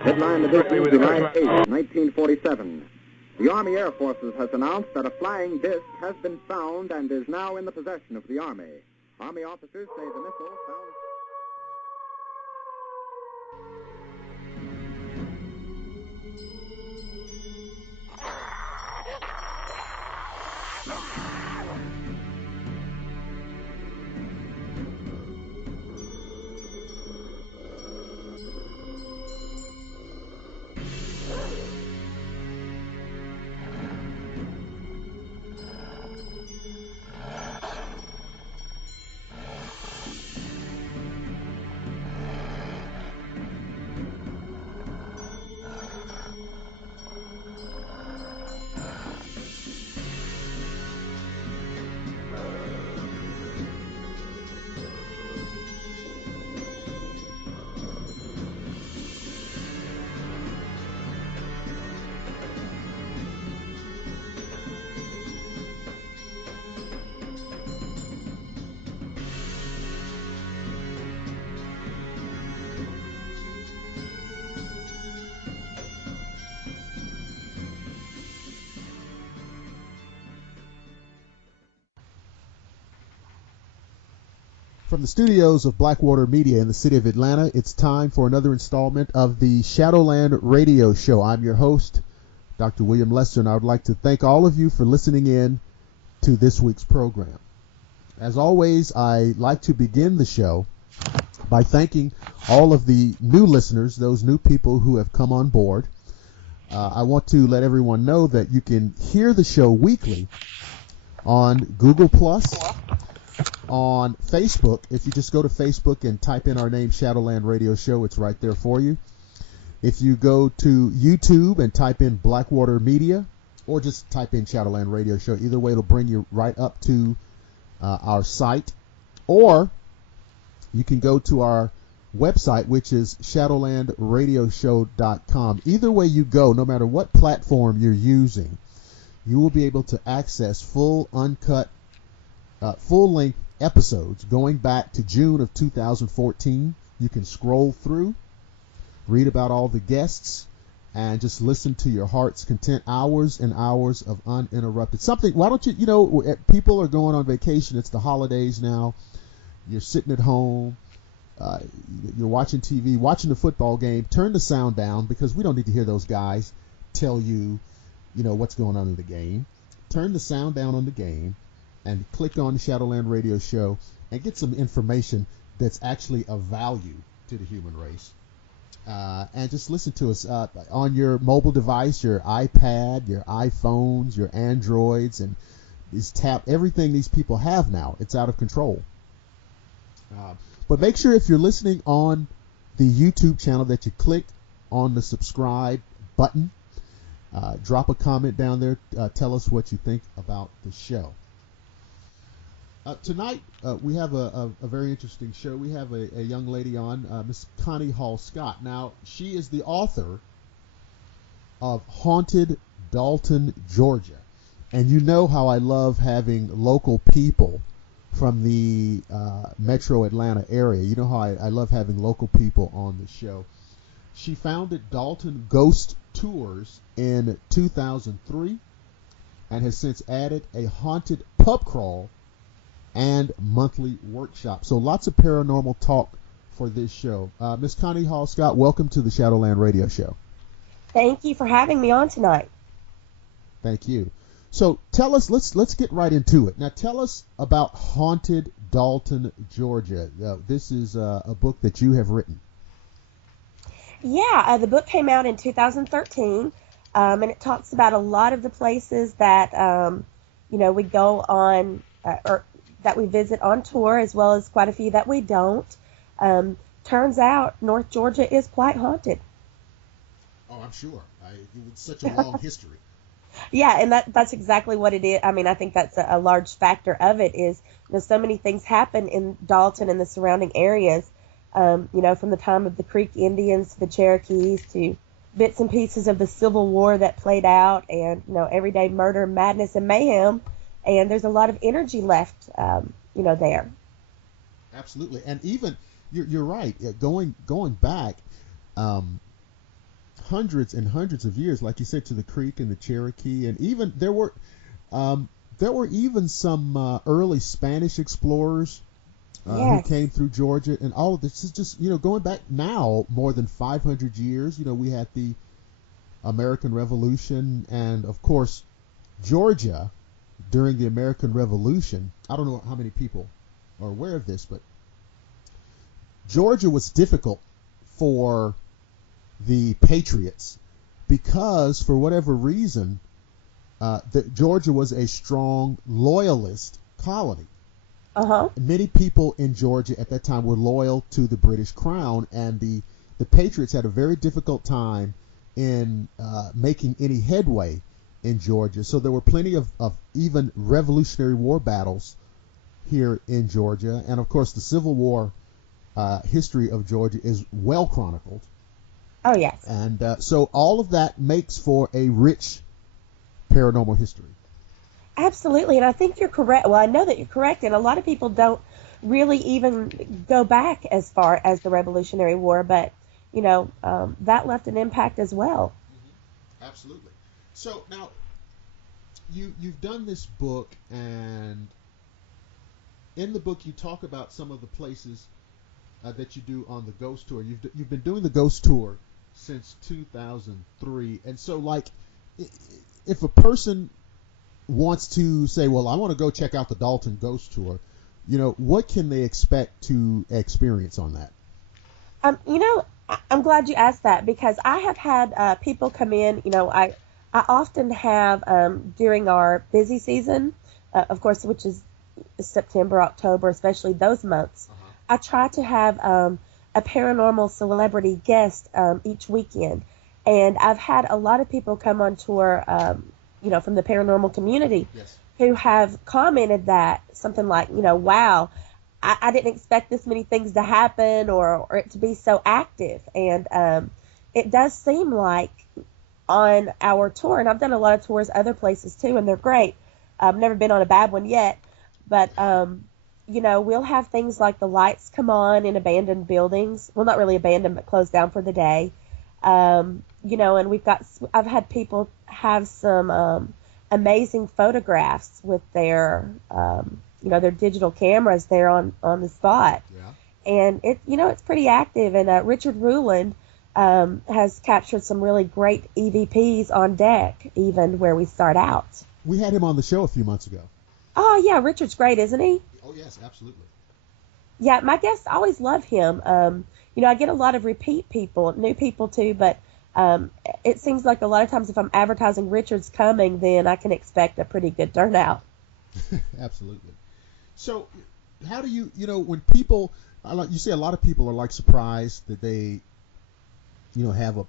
Headline edition, July 8, 1947. The Army Air Forces has announced that a flying disc has been found and is now in the possession of the Army. Army officers say the missile found... From the studios of Blackwater Media in the city of Atlanta, it's time for another installment of the Shadowland Radio Show. I'm your host, Dr. William Lester, and I would like to thank all of you for listening in to this week's program. As always, I like to begin the show by thanking all of the new listeners, those new people who have come on board. I want to let everyone know that you can hear the show weekly on Google+, on Facebook. If you just go to Facebook and type in our name, Shadowland Radio Show, it's right there for you. If you go to YouTube and type in Blackwater Media, or just type in Shadowland Radio Show, either way it'll bring you right up to our site. Or you can go to our website, which is shadowlandradioshow.com. Either way you go, no matter what platform you're using, you will be able to access full, uncut, full-length episodes going back to June of 2014. You can scroll through, read about all the guests, and just listen to your heart's content. Hours and hours of uninterrupted. Why don't you, people are going on vacation. It's the holidays now. You're sitting at home. You're watching TV, watching the football game. Turn the sound down, because we don't need to hear those guys tell you, what's going on in the game. Turn the sound down on the game and click on the Shadowland Radio Show and get some information that's actually of value to the human race. And just listen to us on your mobile device, your iPad, your iPhones, your Androids, and everything these people have now. It's out of control. But make sure if you're listening on the YouTube channel that you click on the subscribe button. Drop a comment down there. Tell us what you think about the show. Tonight, we have a very interesting show. We have a young lady on, Miss Connie Hall Scott. Now, she is the author of Haunted Dalton, Georgia. And you know how I love having local people from the metro Atlanta area. You know how I love having local people on the show. She founded Dalton Ghost Tours in 2003 and has since added a haunted pub crawl and monthly workshop. So lots of paranormal talk for this show. Miss Connie Hall Scott, welcome to the Shadowland Radio Show. Thank you for having me on tonight. Thank you. So tell us, let's get right into it. Now tell us about Haunted Dalton, Georgia. This is a book that you have written. Yeah, the book came out in 2013, and it talks about a lot of the places that, we go on, or that we visit on tour, as well as quite a few that we don't. Turns out North Georgia is quite haunted. Oh, I'm sure. It's such a long history. Yeah, and that's exactly what it is. I mean, I think that's a large factor of it is, so many things happen in Dalton and the surrounding areas, from the time of the Creek Indians to the Cherokees to bits and pieces of the Civil War that played out and, everyday murder, madness, and mayhem. And there's a lot of energy left, there. Absolutely. And even You're right. Going back hundreds and hundreds of years, like you said, to the Creek and the Cherokee, and even there were even some early Spanish explorers who came through Georgia, and all of this is just going back now more than 500 years. We had the American Revolution, and of course Georgia during the American Revolution. I don't know how many people are aware of this, but Georgia was difficult for the Patriots because, for whatever reason, Georgia was a strong loyalist colony. Many people in Georgia at that time were loyal to the British Crown, and the Patriots had a very difficult time in making any headway in Georgia. So there were plenty of even Revolutionary War battles here in Georgia, and of course the Civil War history of Georgia is well chronicled. Oh, yes. And so all of that makes for a rich paranormal history. Absolutely, and I think you're correct. Well, I know that you're correct, and a lot of people don't really even go back as far as the Revolutionary War, but, that left an impact as well. Mm-hmm. Absolutely. So now, you've done this book, and in the book you talk about some of the places that you do on the ghost tour. You've been doing the ghost tour since 2003, and so if a person wants to say, well, I want to go check out the Dalton ghost tour, what can they expect to experience on that? I'm glad you asked that, because I have had people come in. I often have during our busy season, of course, which is September, October, especially those months. I try to have a paranormal celebrity guest each weekend. And I've had a lot of people come on tour, from the paranormal community who have commented that something like, wow, I didn't expect this many things to happen or it to be so active. And it does seem like on our tour, and I've done a lot of tours other places too, and they're great. I've never been on a bad one yet, but we'll have things like the lights come on in abandoned buildings. Well, not really abandoned, but closed down for the day. And I've had people have some amazing photographs with their digital cameras there on the spot. Yeah. And it's pretty active. And Richard Ruland has captured some really great EVPs on deck, even where we start out. We had him on the show a few months ago. Oh, yeah, Richard's great, isn't he? Oh, yes, absolutely. Yeah, my guests always love him. I get a lot of repeat people, new people too, but it seems like a lot of times if I'm advertising Richard's coming, then I can expect a pretty good turnout. Absolutely. So how do you, when people, you say a lot of people are surprised that they, have a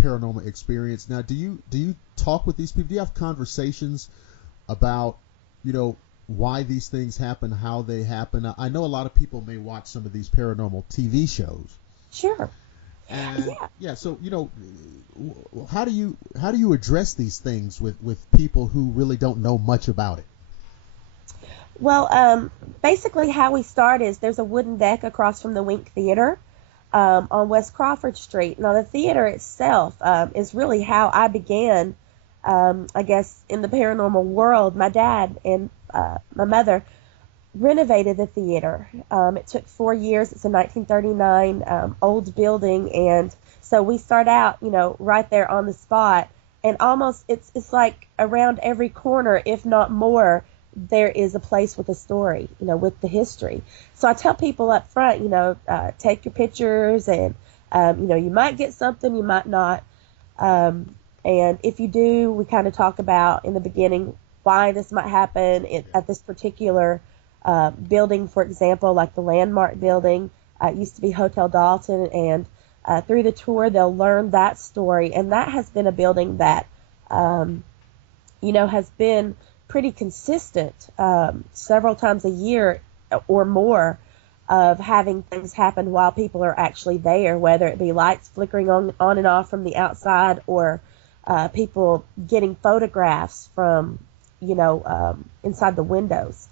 paranormal experience. Now, do you talk with these people? Do you have conversations about, why these things happen, how they happen? I know a lot of people may watch some of these paranormal TV shows. Sure. And so how do you address these things with people who really don't know much about it? Well, basically how we start is there's a wooden deck across from the Wink Theater on West Crawford Street. Now, the theater itself is really how I began, I guess, in the paranormal world. My dad and my mother renovated the theater. It took 4 years. It's a 1939 old building, and so we start out, right there on the spot, and almost it's like around every corner, if not more, there is a place with a story, with the history. So I tell people up front, take your pictures, and you might get something, you might not, and if you do, we kind of talk about in the beginning why this might happen at this particular building. For example, like the Landmark building, used to be Hotel Dalton, and through the tour they'll learn that story, and that has been a building that has been pretty consistent several times a year or more of having things happen while people are actually there, whether it be lights flickering on and off from the outside, or people getting photographs from inside the windows.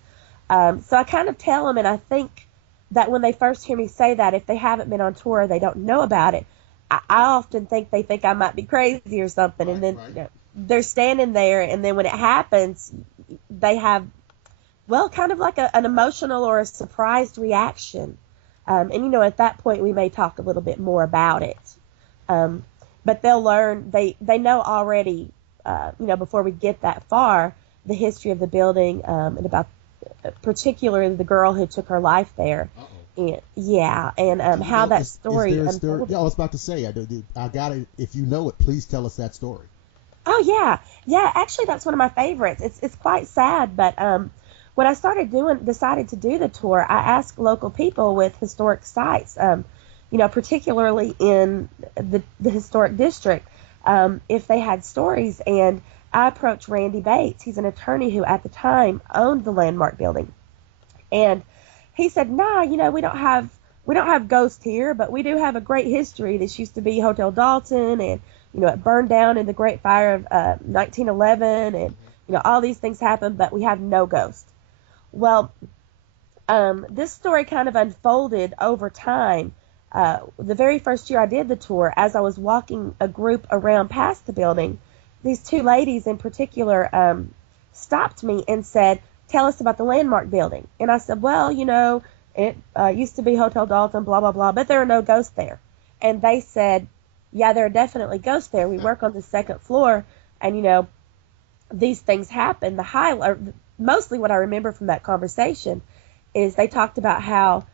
So I kind of tell them, and I think that when they first hear me say that, if they haven't been on tour, they don't know about it, I often think they think I might be crazy or something. Right, and then right. you know, they're standing there, and then when it happens, they have, well, kind of like an emotional or a surprised reaction. And, you know, at that point, we may talk a little bit more about it. But they'll learn, they know already, you know, before we get that far, the history of the building, and about particularly the girl who took her life there. Uh-oh. And, yeah, and how that story unfolded. Yeah, I was about to say, I got it. If you know it, please tell us that story. Oh, yeah. Actually, that's one of my favorites. It's quite sad, but when I decided to do the tour, I asked local people with historic sites, you know, particularly in the historic district, if they had stories. And I approached Randy Bates. He's an attorney who at the time owned the Landmark building. And he said, nah, you know, we don't have ghosts here, but we do have a great history. This used to be Hotel Dalton, and, you know, it burned down in the Great Fire of 1911, and, you know, all these things happened, but we have no ghosts. Well, this story kind of unfolded over time. The very first year I did the tour, as I was walking a group around past the building, these two ladies in particular stopped me and said, tell us about the Landmark building. And I said, well, you know, it used to be Hotel Dalton, blah, blah, blah, but there are no ghosts there. And they said, yeah, there are definitely ghosts there. We work on the second floor, and, you know, these things happen. Mostly what I remember from that conversation is they talked about how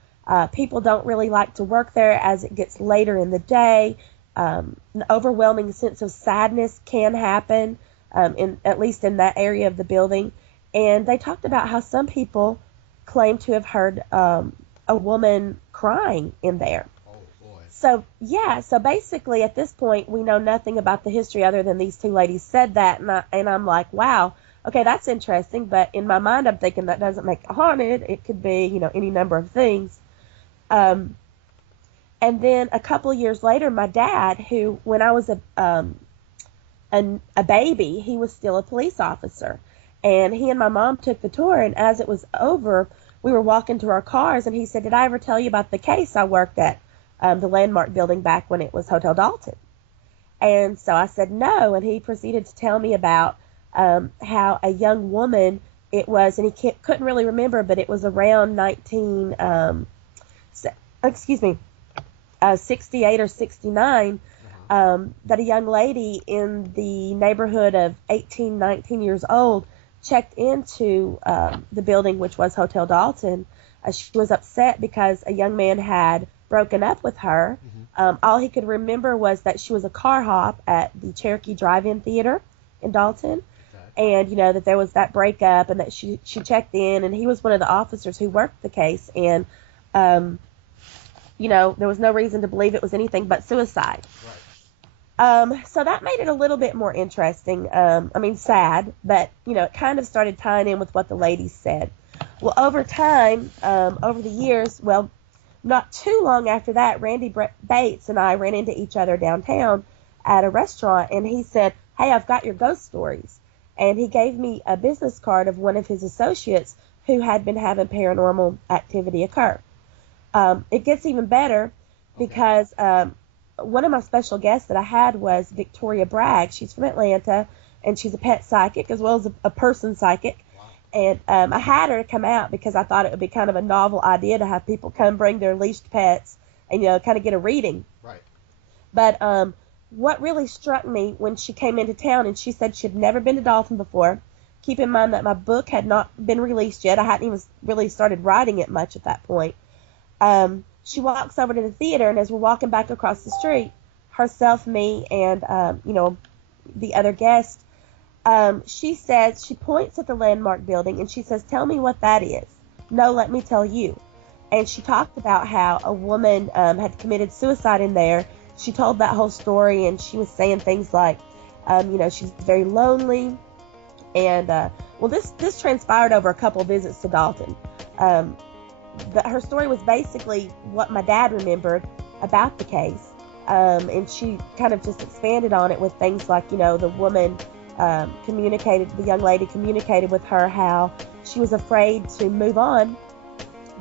people don't really like to work there as it gets later in the day. An overwhelming sense of sadness can happen, at least in that area of the building. And they talked about how some people claim to have heard a woman crying in there. Oh, boy. So basically at this point, we know nothing about the history other than these two ladies said that. And I'm like, wow, okay, that's interesting. But in my mind, I'm thinking that doesn't make it haunted. It could be, you know, any number of things. And then a couple of years later, my dad, who, when I was a baby, he was still a police officer. And he and my mom took the tour, and as it was over, we were walking to our cars, and he said, did I ever tell you about the case I worked at the Landmark building back when it was Hotel Dalton? And so I said no, and he proceeded to tell me about how a young woman it was, and he couldn't really remember, but it was around 68 or 69, that a young lady in the neighborhood of 18, 19 years old checked into the building, which was Hotel Dalton. She was upset because a young man had broken up with her. All he could remember was that she was a car hop at the Cherokee Drive-In Theater in Dalton. Okay. And, you know, that there was that breakup, and that she checked in, and he was one of the officers who worked the case. And, you know, there was no reason to believe it was anything but suicide. Right. So that made it a little bit more interesting. I mean, sad, but, you know, it kind of started tying in with what the ladies said. Well, over time, over the years, well, not too long after that, Randy Bates and I ran into each other downtown at a restaurant, and he said, hey, I've got your ghost stories. And he gave me a business card of one of his associates who had been having paranormal activity occur. It gets even better because one of my special guests that I had was Victoria Bragg. She's from Atlanta, and she's a pet psychic as well as a person psychic. Wow. And I had her come out because I thought it would be kind of a novel idea to have people come bring their leashed pets and, you know, kind of get a reading. Right. But what really struck me when she came into town, and she said she'd never been to Dalton before. Keep in mind that my book had not been released yet. I hadn't even really started writing it much at that point. She walks over to the theater, and as we're walking back across the street, herself, me, and, you know, the other guest, she says, she points at the Landmark building, and she says, tell me what that is. No, let me tell you. And she talked about how a woman had committed suicide in there. She told that whole story, and she was saying things like, you know, she's very lonely. And, well, this transpired over a couple visits to Dalton. Her story was basically what my dad remembered about the case. And she kind of just expanded on it with things like, you know, the woman the young lady communicated with her how she was afraid to move on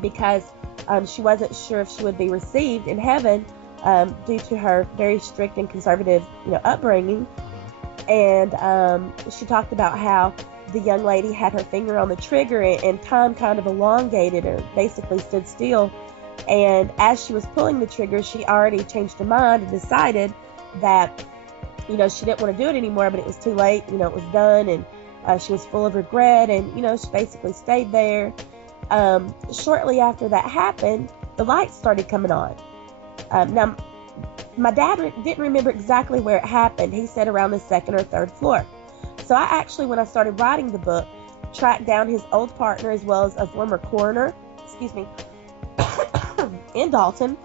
because She wasn't sure if she would be received in heaven due to her very strict and conservative, upbringing. And she talked about how the young lady had her finger on the trigger and time kind of elongated or basically stood still. And as she was pulling the trigger, she already changed her mind and decided that, she didn't want to do it anymore, but it was too late. It was done, and she was full of regret, and, she basically stayed there. Shortly after that happened, the lights started coming on. Now, my dad didn't remember exactly where it happened. He said around the second or third floor. So I actually, when I started writing the book, tracked down his old partner as well as a former coroner, in Dalton,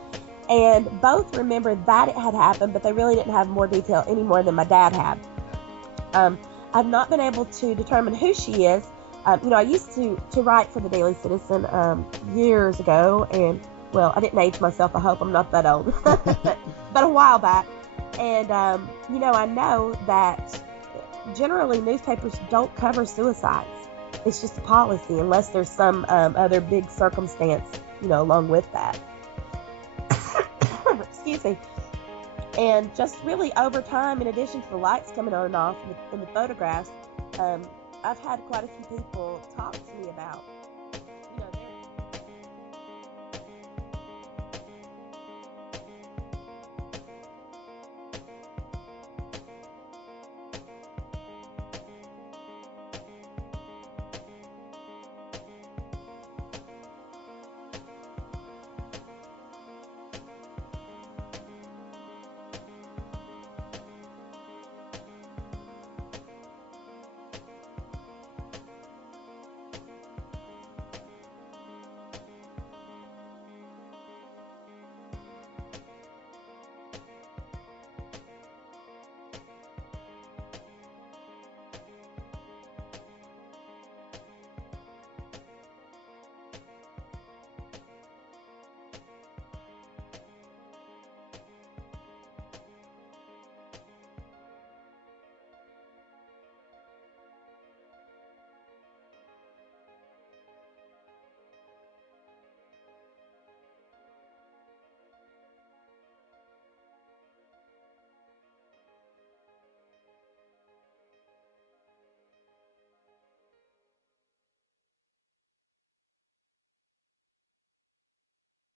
and both remembered that it had happened, but they really didn't have more detail any more than my dad had. I've not been able to determine who she is. I used to write for the Daily Citizen years ago, and, well, I didn't age myself. I hope I'm not that old, but a while back. And, I know that generally newspapers don't cover suicides. It's just a policy unless there's some other big circumstance, along with that. Excuse me. And just really over time, in addition to the lights coming on and off in the photographs, I've had quite a few people talk to me about